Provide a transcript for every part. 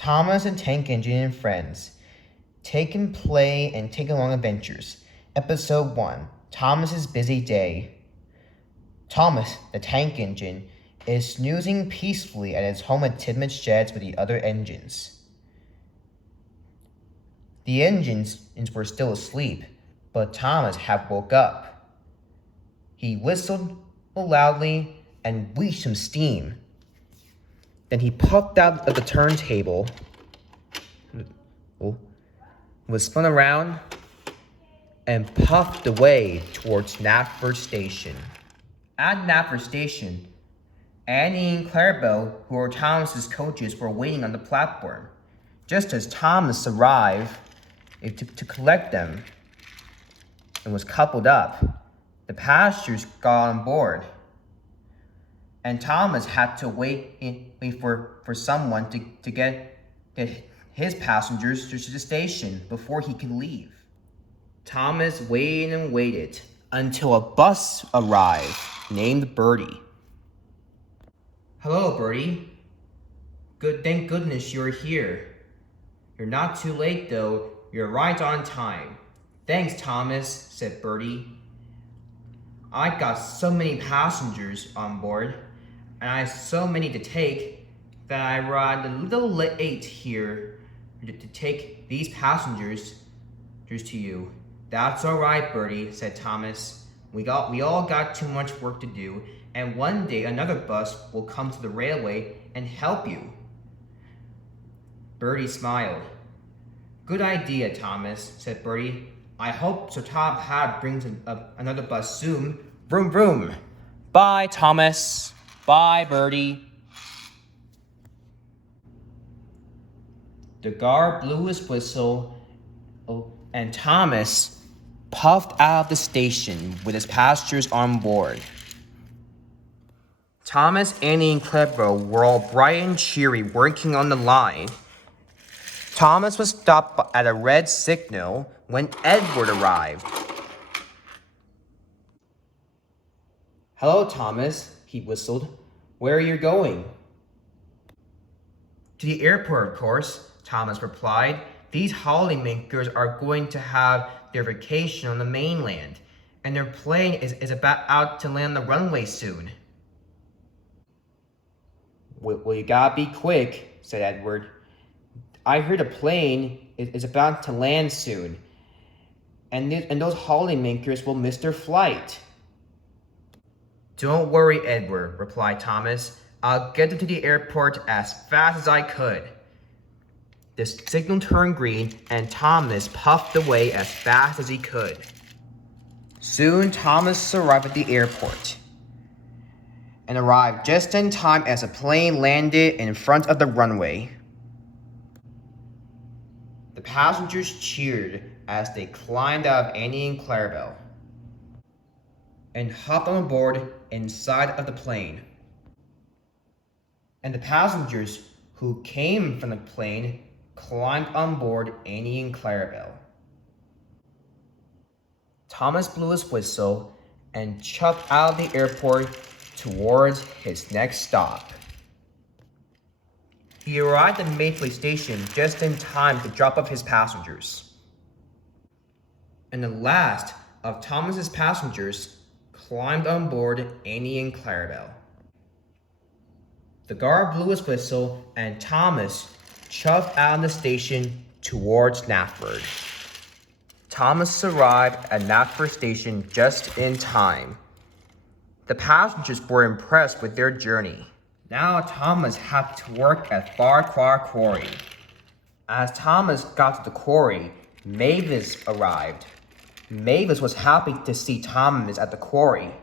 Thomas and Tank Engine and Friends. Take and Play and Take Along Adventures. Episode 1. Thomas's Busy Day. Thomas, the tank engine, is snoozing peacefully at his home at Tidman's sheds with the other engines. The engines were still asleep, but Thomas had woke up. He whistled loudly and wheezed some steam. Then he puffed out of the turntable, was spun around, and puffed away towards Knapford Station. At Knapford Station, Annie and Clarabelle, who were Thomas's coaches, were waiting on the platform. Just as Thomas arrived to collect them and was coupled up, the passengers got on board. And Thomas had to wait for someone to get his passengers to the station before he could leave. Thomas waited and waited until a bus arrived named Bertie. "Hello, Bertie. Thank goodness you're here. You're not too late, though. You're right on time." "Thanks, Thomas," said Bertie. "I got so many passengers on board, and I have so many to take, that I arrived a little late here to take these passengers to you." "That's all right, Bertie," said Thomas. We all got too much work to do, and one day another bus will come to the railway and help you." Bertie smiled. "Good idea, Thomas," said Bertie. "I hope Sir Tom Had brings another bus soon. Vroom vroom." "Bye, Thomas. Bye, Bertie." The guard blew his whistle, and Thomas puffed out of the station with his passengers on board. Thomas, Annie, and Clarabelle were all bright and cheery working on the line. Thomas was stopped at a red signal when Edward arrived. "Hello, Thomas," he whistled. "Where are you going?" "To the airport, of course," Thomas replied. "These holidaymakers are going to have their vacation on the mainland, and their plane is about out to land on the runway soon." Well, you gotta be quick," said Edward. "I heard a plane is about to land soon, and those holidaymakers will miss their flight." "Don't worry, Edward," replied Thomas. "I'll get them to the airport as fast as I could." The signal turned green, and Thomas puffed away as fast as he could. Soon Thomas arrived at the airport, and arrived just in time as the plane landed in front of the runway. The passengers cheered as they climbed out of Annie and Clarabelle and hopped on board inside of the plane. And the passengers who came from the plane climbed on board Annie and Clarabelle. Thomas blew his whistle and chucked out of the airport towards his next stop. He arrived at Mayfleet Station just in time to drop off his passengers. And the last of Thomas's passengers climbed on board Annie and Clarabelle. The guard blew his whistle, and Thomas chuffed out of the station towards Knapford. Thomas arrived at Knapford Station just in time. The passengers were impressed with their journey. Now Thomas had to work at Quarry. As Thomas got to the quarry, Mavis arrived. Mavis was happy to see Thomas at the quarry.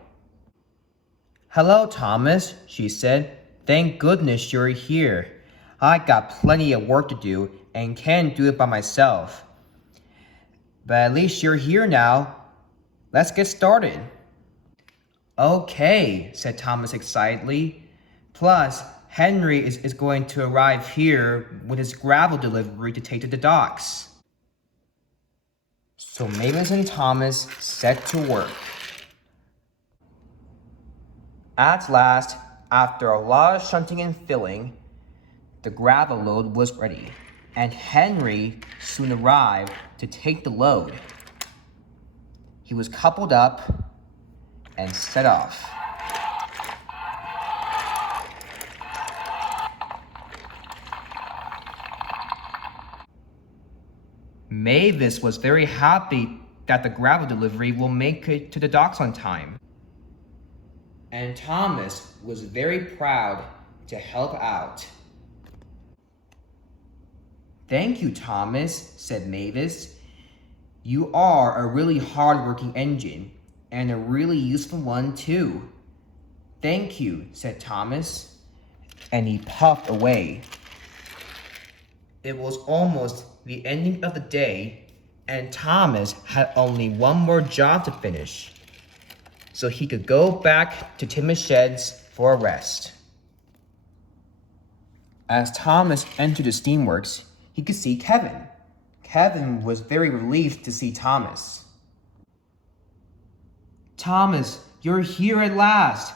"Hello, Thomas," she said. "Thank goodness you're here. I got plenty of work to do and can't do it by myself. But at least you're here now. Let's get started." "Okay," said Thomas excitedly. "Plus, Henry is going to arrive here with his gravel delivery to take to the docks." So Mavis and Thomas set to work. At last, after a lot of shunting and filling, The gravel load was ready, and Henry soon arrived to take the load. He was coupled up and set off. Mavis was very happy that the gravel delivery will make it to the docks on time. And Thomas was very proud to help out. "Thank you, Thomas," said Mavis. "You are a really hard-working engine, and a really useful one, too." "Thank you," said Thomas, and he puffed away. It was almost the ending of the day, and Thomas had only one more job to finish, so he could go back to Tim's sheds for a rest. As Thomas entered the steamworks, he could see Kevin. Kevin was very relieved to see Thomas. "Thomas, you're here at last.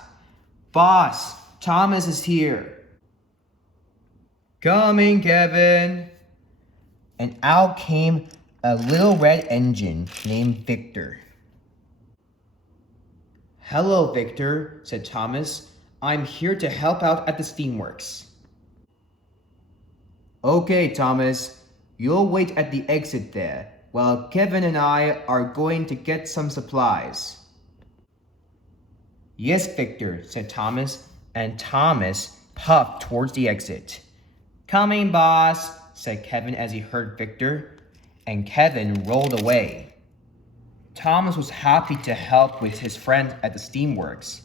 Boss, Thomas is here." "Coming, Kevin." And out came a little red engine named Victor. "Hello, Victor," said Thomas. "I'm here to help out at the steamworks." "Okay, Thomas. You'll wait at the exit there, while Kevin and I are going to get some supplies." "Yes, Victor," said Thomas, and Thomas puffed towards the exit. "Coming, boss," said Kevin as he heard Victor, and Kevin rolled away. Thomas was happy to help with his friend at the steamworks.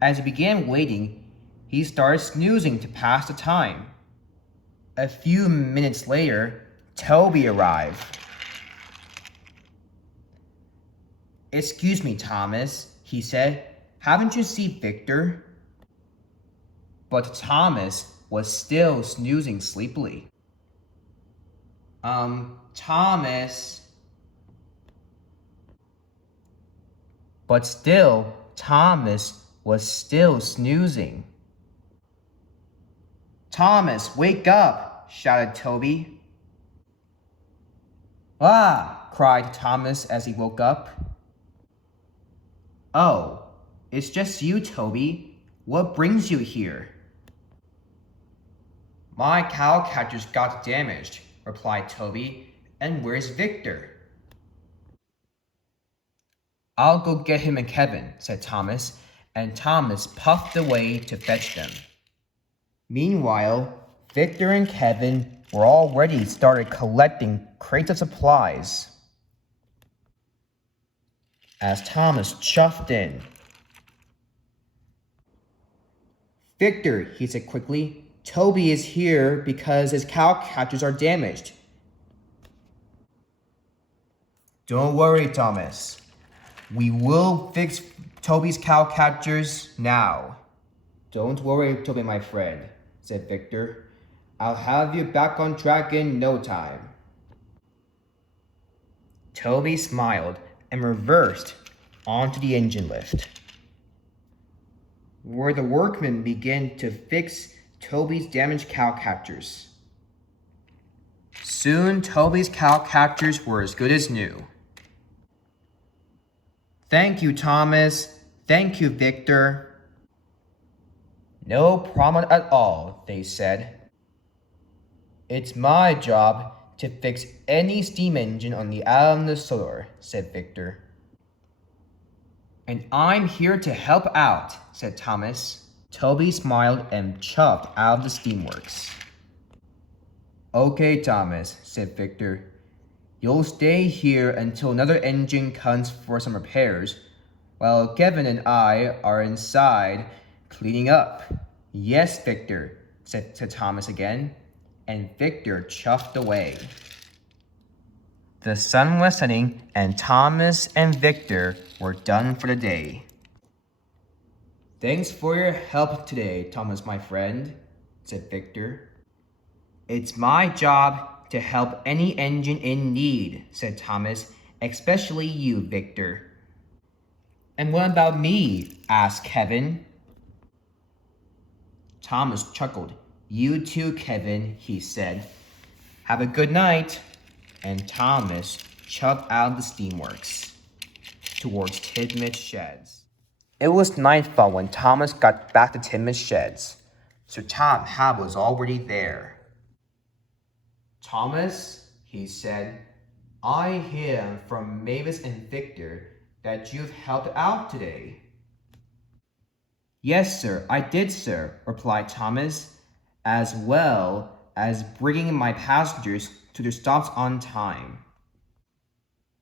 As he began waiting, he started snoozing to pass the time. A few minutes later, Toby arrived. "Excuse me, Thomas," he said. "Haven't you seen Victor?" But Thomas was still snoozing sleepily. Thomas." But still, Thomas was still snoozing. "Thomas, wake up!" shouted Toby. "Ah!" cried Thomas as he woke up. "Oh, it's just you, Toby. What brings you here?" "My cowcatchers got damaged," replied Toby. "And where's Victor?" "I'll go get him and Kevin," said Thomas, and Thomas puffed away to fetch them. Meanwhile, Victor and Kevin were already started collecting crates of supplies. As Thomas chuffed in. "Victor," he said quickly, "Toby is here because his cowcatchers are damaged." "Don't worry, Thomas. We will fix Toby's cowcatchers now." "Don't worry, Toby, my friend," said Victor. "I'll have you back on track in no time." Toby smiled and reversed onto the engine lift, where the workmen began to fix Toby's damaged cowcatchers. Soon, Toby's cowcatchers were as good as new. "Thank you, Thomas. Thank you, Victor." "No problem at all," they said. "It's my job to fix any steam engine on the island of Sodor," said Victor. "And I'm here to help out," said Thomas. Toby smiled and chuffed out of the steamworks. "Okay, Thomas," said Victor. "You'll stay here until another engine comes for some repairs, while Kevin and I are inside cleaning up." "Yes, Victor," said Thomas again, and Victor chuffed away. The sun was setting, and Thomas and Victor were done for the day. "Thanks for your help today, Thomas, my friend," said Victor. "It's my job to help any engine in need," said Thomas, "especially you, Victor." "And what about me?" asked Kevin. Thomas chuckled. You too, Kevin, he said. Have a good night. And Thomas chugged out of the steamworks towards Tidman's sheds. It was nightfall when Thomas got back to Tidman's sheds, so Tom Howe was already there. Thomas, he said, I hear from Mavis and Victor that you've helped out today. Yes, sir, I did, sir, replied Thomas, as well as bringing my passengers to their stops on time.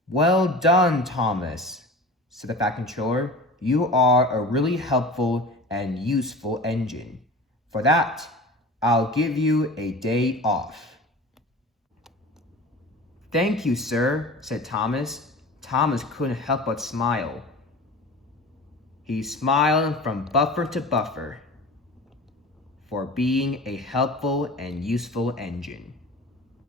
Well done, Thomas, said the Fat Controller. You are a really helpful and useful engine. For that, I'll give you a day off. Thank you, sir, said Thomas. Thomas couldn't help but smile. He smiled from buffer to buffer for being a helpful and useful engine.